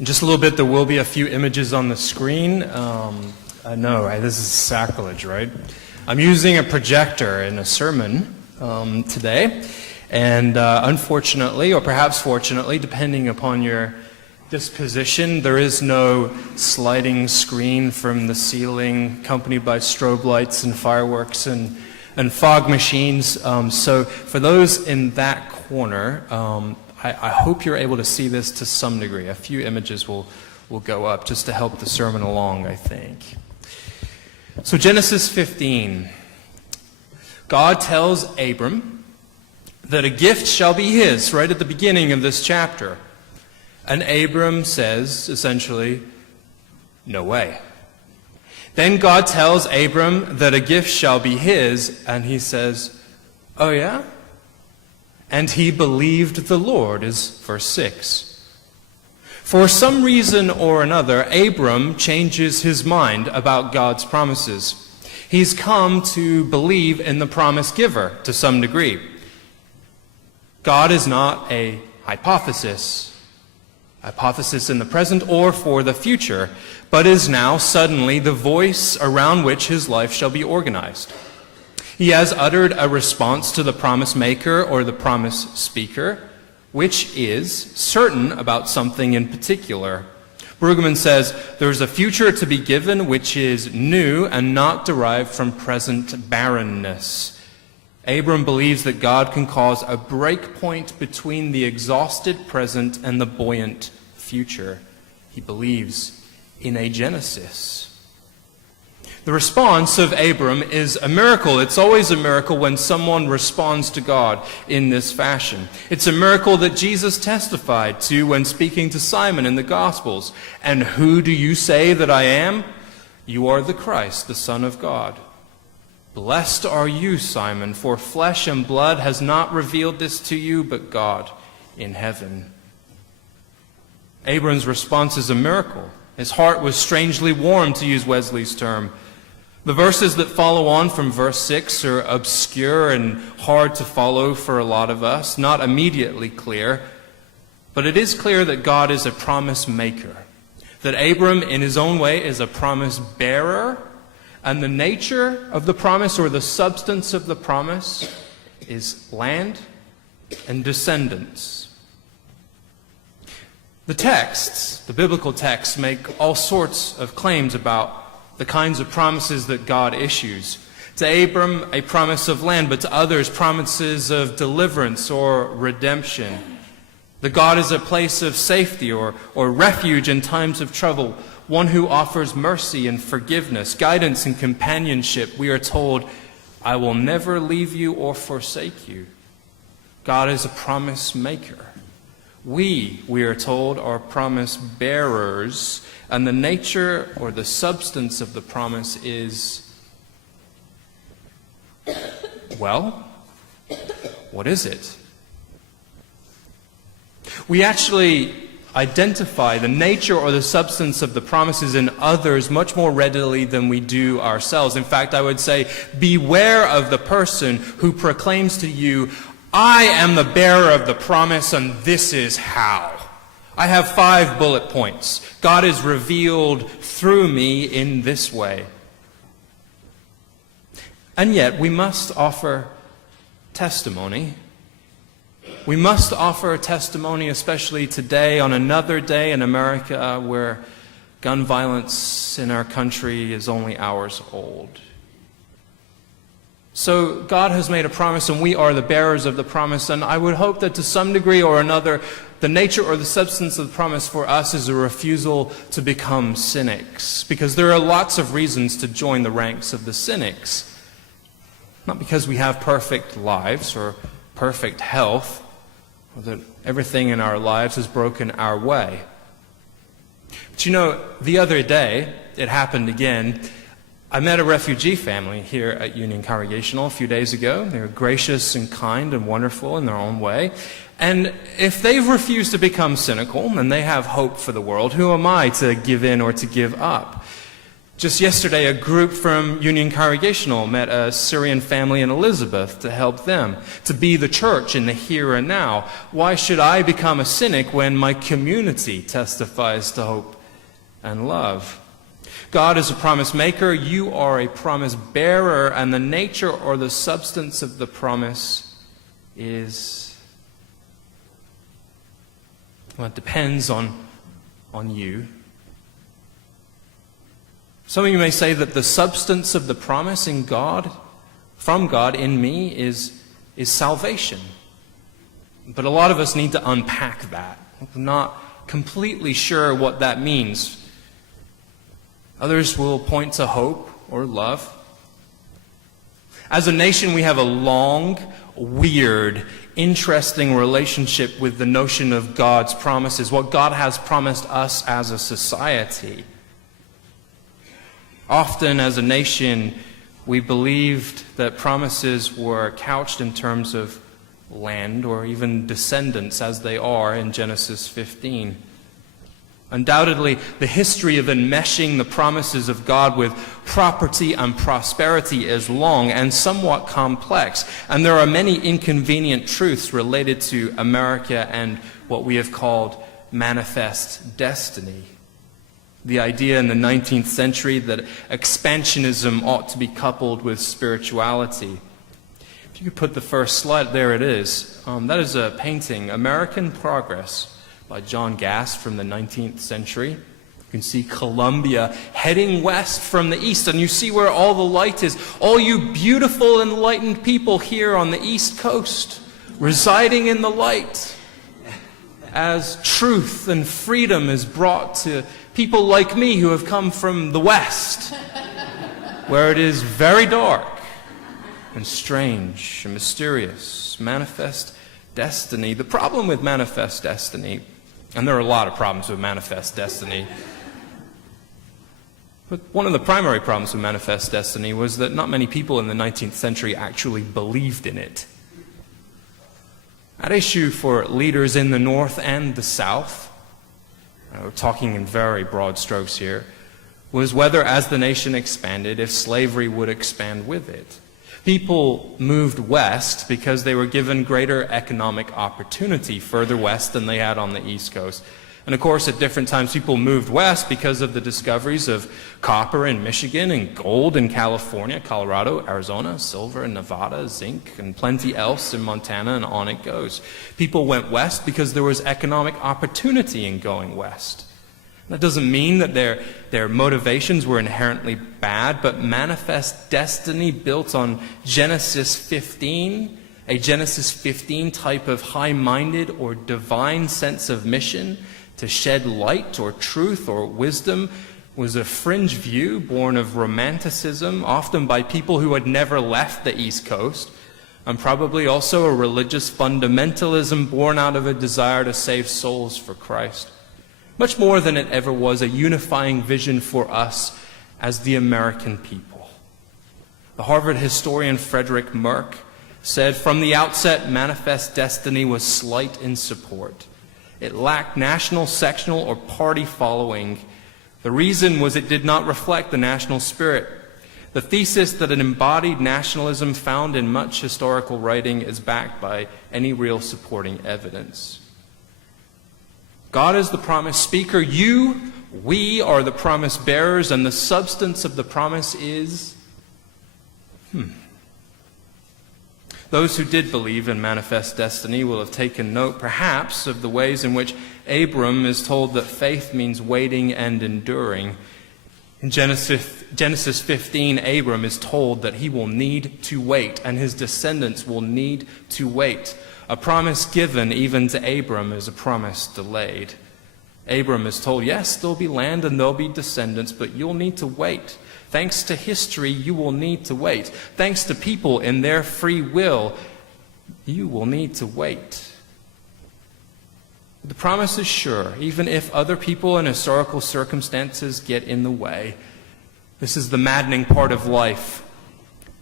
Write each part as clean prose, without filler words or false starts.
In just a little bit, there will be a few images on the screen. I know, right? This is sacrilege, right? I'm using a projector in a sermon today, and unfortunately, or perhaps fortunately, depending upon your disposition, there is no sliding screen from the ceiling accompanied by strobe lights and fireworks and fog machines. So for those in that corner, I hope you're able to see this to some degree. A few images will go up just to help the sermon along, I think. So Genesis 15. God tells Abram that a gift shall be his right at the beginning of this chapter. And Abram says, essentially, no way. Then God tells Abram that a gift shall be his, and he says, oh yeah? And he believed the Lord, is verse 6. For some reason or another, Abram changes his mind about God's promises. He's come to believe in the promise giver to some degree. God is not a hypothesis in the present or for the future, but is now suddenly the voice around which his life shall be organized. He has uttered a response to the promise maker or the promise speaker, which is certain about something in particular. Brueggemann says, there's a future to be given which is new and not derived from present barrenness. Abram believes that God can cause a break point between the exhausted present and the buoyant future. He believes in a Genesis. The response of Abram is a miracle. It's always a miracle when someone responds to God in this fashion. It's a miracle that Jesus testified to when speaking to Simon in the Gospels. And who do you say that I am? You are the Christ, the Son of God. Blessed are you, Simon, for flesh and blood has not revealed this to you, but God in heaven. Abram's response is a miracle. His heart was strangely warm, to use Wesley's term. The verses that follow on from verse 6 are obscure and hard to follow for a lot of us, not immediately clear, but it is clear that God is a promise maker, that Abram in his own way is a promise bearer, and the nature of the promise or the substance of the promise is land and descendants. The texts, the biblical texts, make all sorts of claims about the kinds of promises that God issues. To Abram, a promise of land, but to others, promises of deliverance or redemption. That God is a place of safety or refuge in times of trouble, one who offers mercy and forgiveness, guidance and companionship. We are told, I will never leave you or forsake you. God is a promise maker. We are told, are promise bearers, and the nature or the substance of the promise is, well, what is it? We actually identify the nature or the substance of the promises in others much more readily than we do ourselves. In fact, I would say, beware of the person who proclaims to you, I am the bearer of the promise, and this is how. I have 5 bullet points. God is revealed through me in this way. And yet, we must offer testimony. We must offer testimony, especially today, on another day in America where gun violence in our country is only hours old. So God has made a promise, and we are the bearers of the promise, and I would hope that to some degree or another, the nature or the substance of the promise for us is a refusal to become cynics, because there are lots of reasons to join the ranks of the cynics. Not because we have perfect lives or perfect health, or that everything in our lives is broken our way. But you know, the other day, it happened again. I met a refugee family here at Union Congregational a few days ago. They were gracious and kind and wonderful in their own way. And if they've refused to become cynical and they have hope for the world, who am I to give in or to give up? Just yesterday, a group from Union Congregational met a Syrian family in Elizabeth to help them, to be the church in the here and now. Why should I become a cynic when my community testifies to hope and love? God is a promise maker, you are a promise bearer, and the nature or the substance of the promise is, well, it depends on you. Some of you may say that the substance of the promise in God, from God in me, is salvation. But a lot of us need to unpack that. We're not completely sure what that means. Others will point to hope or love. As a nation, we have a long, weird, interesting relationship with the notion of God's promises, what God has promised us as a society. Often, as a nation, we believed that promises were couched in terms of land or even descendants, as they are in Genesis 15. Undoubtedly, the history of enmeshing the promises of God with property and prosperity is long and somewhat complex, and there are many inconvenient truths related to America and what we have called manifest destiny. The idea in the 19th century that expansionism ought to be coupled with spirituality. If you could put the first slide, there it is. That is a painting, American Progress, by John Gass from the 19th century. You can see Columbia heading west from the east, and you see where all the light is. All you beautiful, enlightened people here on the East Coast, residing in the light, as truth and freedom is brought to people like me who have come from the West, where it is very dark and strange and mysterious. Manifest destiny. The problem with manifest destiny, and there are a lot of problems with manifest destiny, but one of the primary problems with manifest destiny was that not many people in the 19th century actually believed in it. At issue for leaders in the North and the South, we're talking in very broad strokes here, was whether as the nation expanded, if slavery would expand with it. People moved west because they were given greater economic opportunity further west than they had on the East Coast. And of course, at different times, people moved west because of the discoveries of copper in Michigan and gold in California, Colorado, Arizona, silver in Nevada, zinc, and plenty else in Montana, and on it goes. People went west because there was economic opportunity in going west. That doesn't mean that their motivations were inherently bad, but manifest destiny built on Genesis 15, a Genesis 15 type of high-minded or divine sense of mission, to shed light or truth or wisdom, was a fringe view born of romanticism, often by people who had never left the East Coast, and probably also a religious fundamentalism born out of a desire to save souls for Christ. Much more than it ever was a unifying vision for us as the American people. The Harvard historian Frederick Merck said, "From the outset, manifest destiny was slight in support. It lacked national, sectional, or party following. The reason was it did not reflect the national spirit. The thesis that an embodied nationalism found in much historical writing is backed by any real supporting evidence." God is the promise speaker. We are the promise bearers, and the substance of the promise is Those who did believe in manifest destiny will have taken note, perhaps, of the ways in which Abram is told that faith means waiting and enduring. In Genesis 15, Abram is told that he will need to wait, and his descendants will need to wait. A promise given even to Abram is a promise delayed. Abram is told, yes, there'll be land and there'll be descendants, but you'll need to wait. Thanks to history, you will need to wait. Thanks to people in their free will, you will need to wait. The promise is sure, even if other people and historical circumstances get in the way. This is the maddening part of life,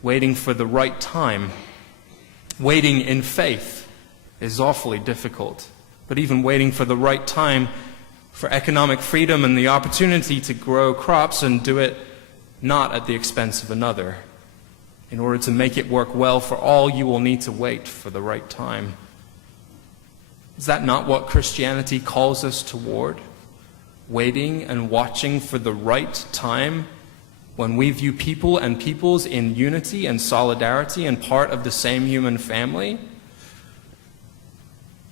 waiting for the right time. Waiting in faith is awfully difficult, but even waiting for the right time for economic freedom and the opportunity to grow crops and do it not at the expense of another. In order to make it work well for all, you will need to wait for the right time. Is that not what Christianity calls us toward? Waiting and watching for the right time when we view people and peoples in unity and solidarity and part of the same human family?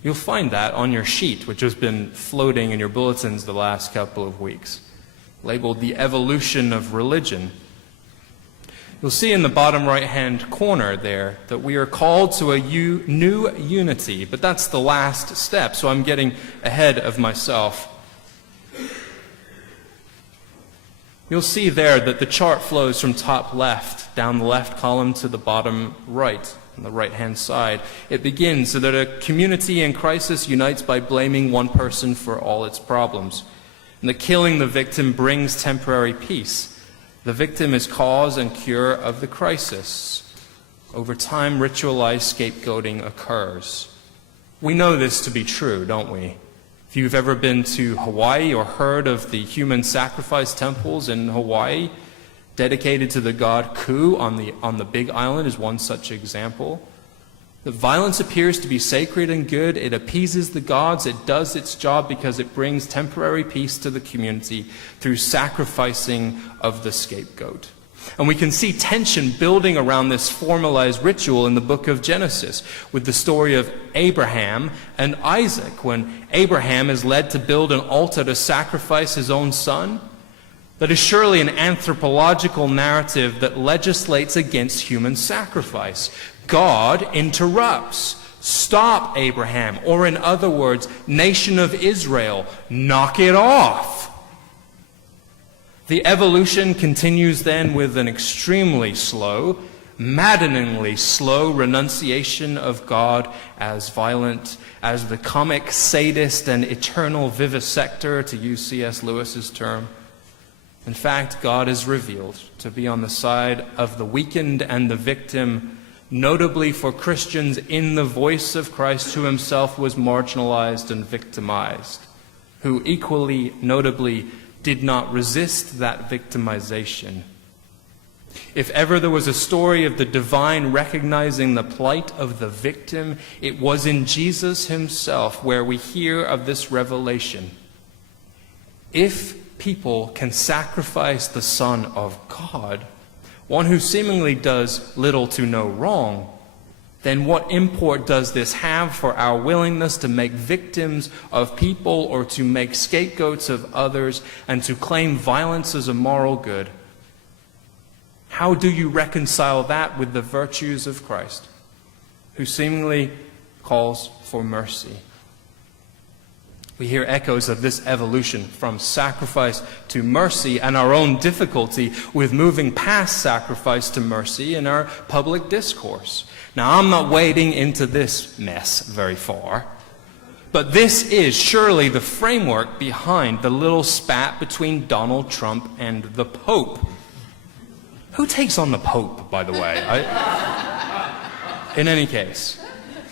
You'll find that on your sheet, which has been floating in your bulletins the last couple of weeks, labeled The Evolution of Religion. You'll see in the bottom right-hand corner there that we are called to a new unity, but that's the last step, so I'm getting ahead of myself. You'll see there that the chart flows from top left, down the left column to the bottom right, on the right-hand side. It begins so that a community in crisis unites by blaming one person for all its problems. And that killing the victim brings temporary peace. The victim is cause and cure of the crisis. Over time, ritualized scapegoating occurs. We know this to be true, don't we? If you've ever been to Hawaii or heard of the human sacrifice temples in Hawaii, dedicated to the god Ku on the Big Island is one such example. The violence appears to be sacred and good. It appeases the gods. It does its job because it brings temporary peace to the community through sacrificing of the scapegoat. And we can see tension building around this formalized ritual in the book of Genesis with the story of Abraham and Isaac, when Abraham is led to build an altar to sacrifice his own son. That is surely an anthropological narrative that legislates against human sacrifice. God interrupts. Stop, Abraham, or in other words, nation of Israel, knock it off. The evolution continues then with an extremely slow, maddeningly slow renunciation of God as violent, as the comic sadist and eternal vivisector, to use C.S. Lewis's term. In fact, God is revealed to be on the side of the weakened and the victim, notably for Christians in the voice of Christ, who himself was marginalized and victimized, who equally notably did not resist that victimization. If ever there was a story of the divine recognizing the plight of the victim, it was in Jesus himself where we hear of this revelation. If people can sacrifice the Son of God, one who seemingly does little to no wrong, then what import does this have for our willingness to make victims of people or to make scapegoats of others and to claim violence as a moral good? How do you reconcile that with the virtues of Christ, who seemingly calls for mercy? We hear echoes of this evolution from sacrifice to mercy and our own difficulty with moving past sacrifice to mercy in our public discourse. Now, I'm not wading into this mess very far, but this is surely the framework behind the little spat between Donald Trump and the Pope. Who takes on the Pope, by the way? In any case,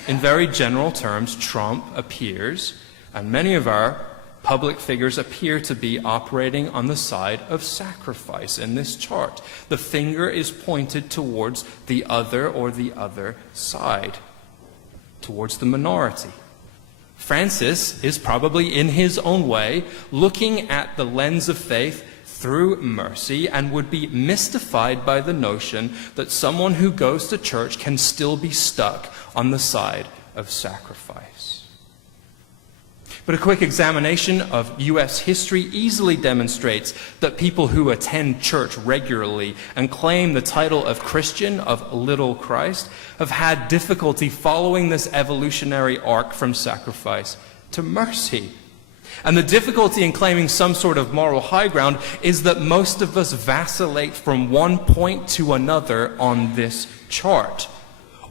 in very general terms, Trump appears, and many of our public figures appear to be operating on the side of sacrifice in this chart. The finger is pointed towards the other or the other side, towards the minority. Francis is probably, in his own way, looking at the lens of faith through mercy and would be mystified by the notion that someone who goes to church can still be stuck on the side of sacrifice. But a quick examination of U.S. history easily demonstrates that people who attend church regularly and claim the title of Christian, of little Christ, have had difficulty following this evolutionary arc from sacrifice to mercy. And the difficulty in claiming some sort of moral high ground is that most of us vacillate from one point to another on this chart.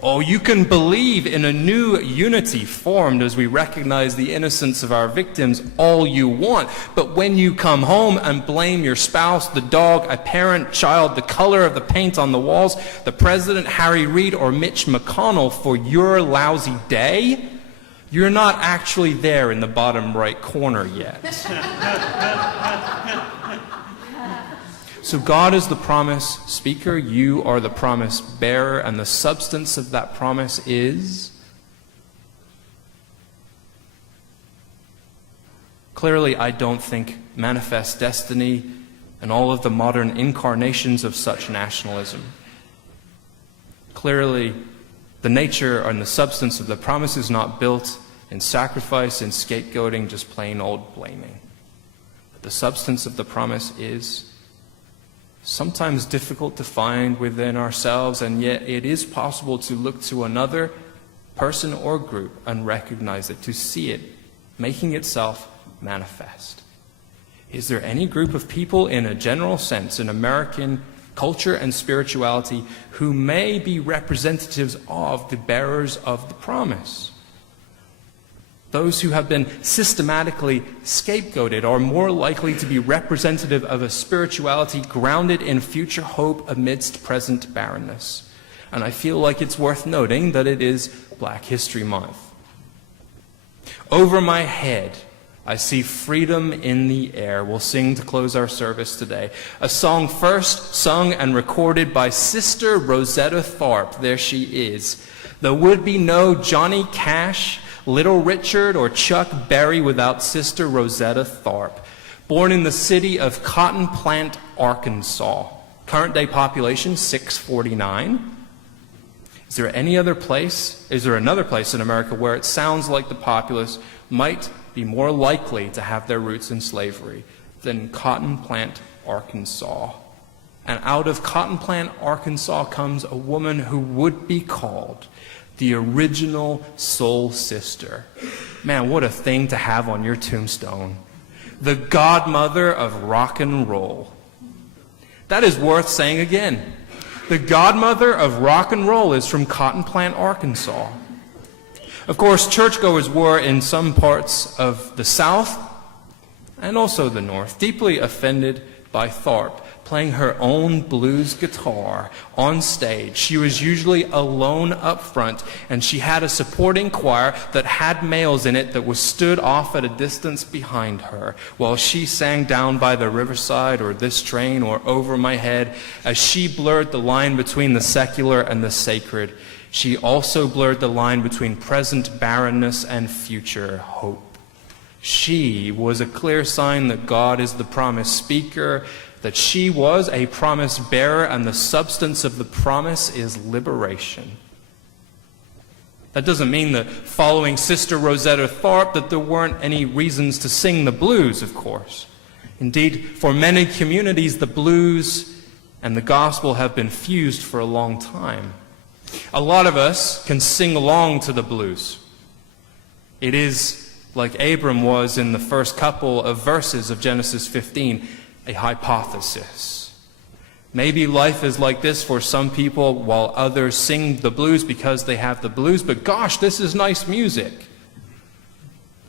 Oh, you can believe in a new unity formed as we recognize the innocence of our victims all you want, but when you come home and blame your spouse, the dog, a parent, child, the color of the paint on the walls, the president, Harry Reid, or Mitch McConnell for your lousy day, you're not actually there in the bottom right corner yet. So God is the promise speaker, you are the promise bearer, and the substance of that promise is... Clearly, I don't think manifest destiny and all of the modern incarnations of such nationalism. Clearly, the nature and the substance of the promise is not built in sacrifice and scapegoating, just plain old blaming. But the substance of the promise is sometimes difficult to find within ourselves, and yet it is possible to look to another person or group and recognize it, to see it making itself manifest. Is there any group of people in a general sense in American culture and spirituality who may be representatives of the bearers of the promise? Those who have been systematically scapegoated are more likely to be representative of a spirituality grounded in future hope amidst present barrenness. And I feel like it's worth noting that it is Black History Month. Over my head, I see freedom in the air. We'll sing to close our service today. A song first sung and recorded by Sister Rosetta Tharpe. There she is. There would be no Johnny Cash, Little Richard, or Chuck Berry without Sister Rosetta Tharpe. Born in the city of Cotton Plant, Arkansas. Current day population, 649. Is there another place in America where it sounds like the populace might be more likely to have their roots in slavery than Cotton Plant, Arkansas? And out of Cotton Plant, Arkansas comes a woman who would be called the original soul sister. Man, what a thing to have on your tombstone. The godmother of rock and roll. That is worth saying again. The godmother of rock and roll is from Cotton Plant, Arkansas. Of course, churchgoers were, in some parts of the South and also the North, deeply offended by Tharpe playing her own blues guitar on stage. She was usually alone up front, and she had a supporting choir that had males in it that was stood off at a distance behind her, while she sang Down by the Riverside or This Train or Over My Head. As she blurred the line between the secular and the sacred, she also blurred the line between present barrenness and future hope. She was a clear sign that God is the promise speaker, that she was a promise bearer, and the substance of the promise is liberation. That doesn't mean that following Sister Rosetta Tharpe that there weren't any reasons to sing the blues, of course. Indeed, for many communities, the blues and the gospel have been fused for a long time. A lot of us can sing along to the blues. It is, like Abram was in the first couple of verses of Genesis 15, a hypothesis. Maybe life is like this for some people while others sing the blues because they have the blues, but gosh, this is nice music.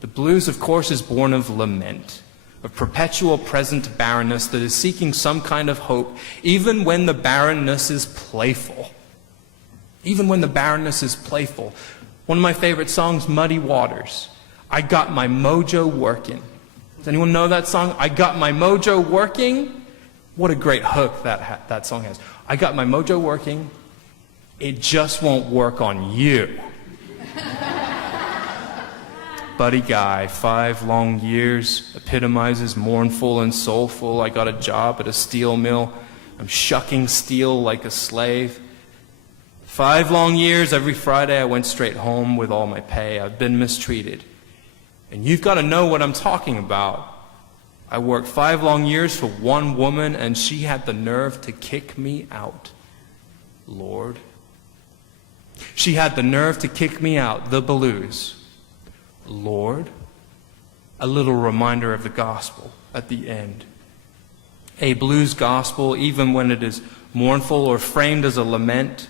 The blues, of course, is born of lament, of perpetual present barrenness that is seeking some kind of hope, even when the barrenness is playful. Even when the barrenness is playful. One of my favorite songs, Muddy Waters. I got my mojo working. Does anyone know that song? I got my mojo working. What a great hook that song has. I got my mojo working. It just won't work on you. Buddy Guy, 5 long years, epitomizes mournful and soulful. I got a job at a steel mill. I'm shucking steel like a slave. 5 long years, every Friday I went straight home with all my pay. I've been mistreated. And you've got to know what I'm talking about. I worked 5 long years for one woman, and she had the nerve to kick me out. Lord. She had the nerve to kick me out, the blues. Lord. A little reminder of the gospel at the end. A blues gospel, even when it is mournful or framed as a lament,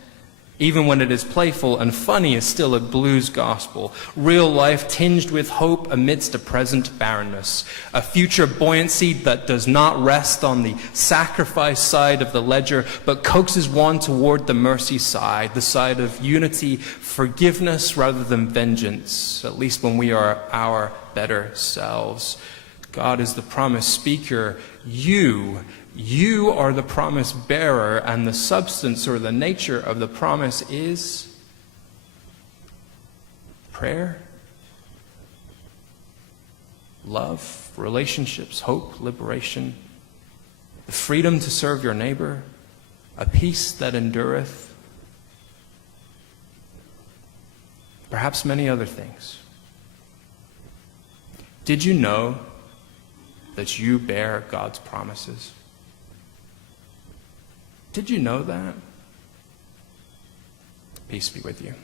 even when it is playful and funny, is still a blues gospel. Real life tinged with hope amidst a present barrenness. A future buoyancy that does not rest on the sacrifice side of the ledger, but coaxes one toward the mercy side, the side of unity, forgiveness rather than vengeance, at least when we are our better selves. God is the promise speaker. You are the promise bearer, and the substance or the nature of the promise is prayer, love, relationships, hope, liberation, the freedom to serve your neighbor, a peace that endureth, perhaps many other things. Did you know that you bear God's promises? Did you know that? Peace be with you.